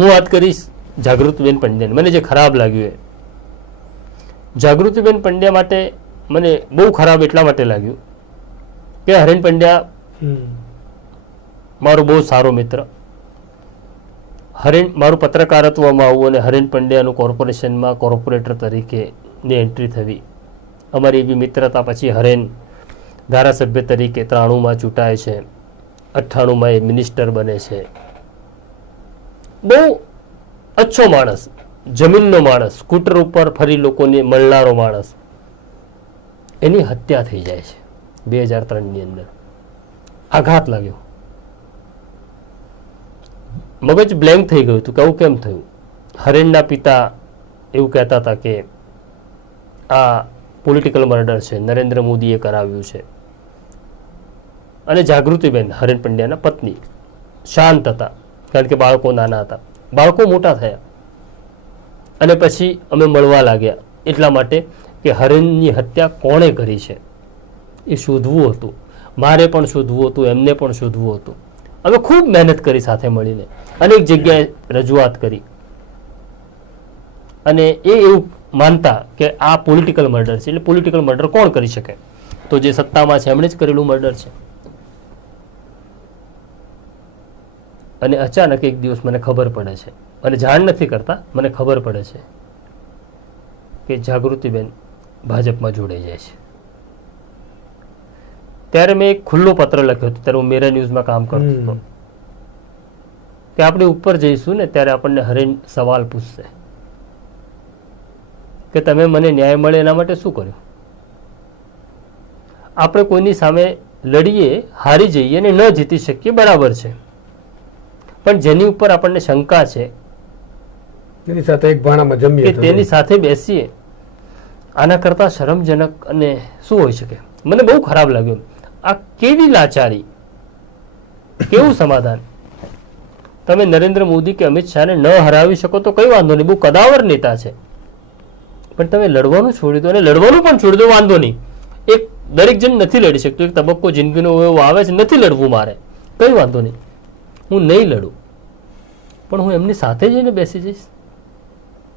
હું વાત કરીશ જાગૃતિબેન પંડ્યાની. મને જે ખરાબ લાગ્યું એ જાગૃતિબેન પંડ્યા માટે મને બહુ ખરાબ એટલા માટે લાગ્યું કે હરેન પંડ્યા મારો બહુ સારો મિત્ર. મારું પત્રકારત્વમાં આવું અને હરેન પંડ્યાનું કોર્પોરેશનમાં કોર્પોરેટર તરીકેની એન્ટ્રી થવી, અમારી એવી મિત્રતા. પછી હરેન ધારાસભ્ય તરીકે 93માં ચૂંટાય છે, 98માં એ મિનિસ્ટર બને છે. બહુ અચ્છો માણસ, જમીનનો માણસ, સ્કૂટર ઉપર ફરી લોકોને મળનારો માણસ. એની હત્યા થઈ જાય છે 2003ની અંદર. આઘાત લાગ્યો, મગજ બ્લેન્ક થઈ ગયું હતું કે આવું કેમ થયું. હરેનના પિતા એવું કહેતા હતા કે આ પોલિટિકલ મર્ડર છે, નરેન્દ્ર મોદીએ કરાવ્યું છે. અને જાગૃતિબેન હરેન પંડ્યાના પત્ની શાંત હતા, કારણ કે બાળકો નાના હતા. બાળકો મોટા થયા અને પછી અમે મળવા લાગ્યા, એટલા માટે કે હરેનની હત્યા કોણે કરી છે એ શોધવું હતું. મારે પણ શોધવું હતું, એમને પણ શોધવું હતું. અમે ખૂબ મહેનત કરી સાથે મળીને, અનેક જગ્યાએ રજૂઆત કરી. અને એ એવું માનતા કે આ પોલિટિકલ મર્ડર છે. એટલે પોલિટિકલ મર્ડર કોણ કરી શકે? તો જે સત્તામાં છે એમણે જ કરેલું મર્ડર છે. અને અચાનક એક દિવસ મને ખબર પડે છે, અને જાણ નથી કરતા, મને ખબર પડે છે કે જાગૃતિબેન ભાજપમાં જોડાઈ જાય છે. ત્યારે મેં એક ખુલ્લો પત્ર લખ્યો હતો. ત્યારે હું મેરા ન્યૂઝમાં કામ કરતો હતો કે આપણે ઉપર જઈશું ને ત્યારે આપણને હરેન સવાલ પૂછશે કે તમે મને ન્યાય મળે એના માટે શું કર્યું. આપણે કોઈની સામે લડીએ, હારી જઈએ અને ન જીતી શકીએ, બરાબર છે. પણ જેની ઉપર આપણને શંકા છે તેની સાથે એક ભાણામાં જમીએ, તેની સાથે બેસીએ, આના કરતા શરમજનક અને શું હોઈ શકે? મને બહુ ખરાબ લાગ્યું. આ કેવી લાચારી, કેવું સમાધાન? તમે નરેન્દ્ર મોદી કે અમિત શાહને ન હરાવી શકો તો કઈ વાંધો નહીં, બહુ કદાવર નેતા છે, પણ તમે લડવાનું છોડી દો. અને લડવાનું પણ છોડી દો, વાંધો નહીં. એક દરેક જણ નથી લડી શકતો. એક તબક્કો જિંદગીનો એવો આવે છે, નથી લડવું મારે, કઈ વાંધો નહીં, હું નહીં લડું, પણ હું એમની સાથે જઈને બેસી જઈશ.